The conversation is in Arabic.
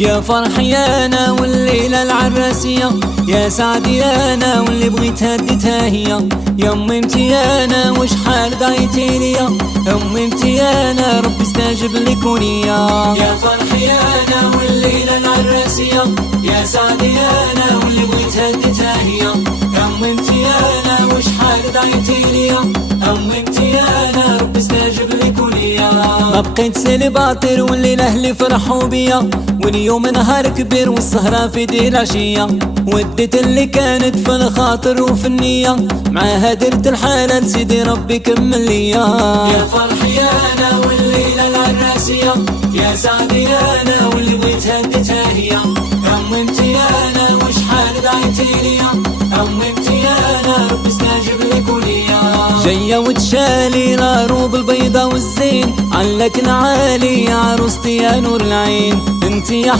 يا فرحي انا والليله العراسيه، يا سعدي انا واللي بغيت هديتها هي. يا امي انتي انا وشحال دعيتي ليا، امي انتي انا ربي استجب لك ونيا. يا فرحي انا والليله العراسيه، يا سعدي انا واللي بغيت هديتها هي. يا امي انتي انا وشحال دعيتي ليا، امي انتي انا ربي استجب لك ونيا. ما بقيت سيليباتير والليله اللي فرحوا بيا، واليوم نهار كبير والسهرة في دي العشية. وديت اللي كانت في الخاطر وفي النية، معاها درت الحالة لسيدي ربي كمل ليا. يا فرحي انا والليلة العراسية، يا سعدي انا واللي بغيت هديتها هي. يا امي انتي انا وشحال دعيتي ليا، امي انتي انا ربي استجب لك وليا. جاية وتشالي العروب البيضة والزين، علك نعالي يا عروستي يا نور العين. انتي يا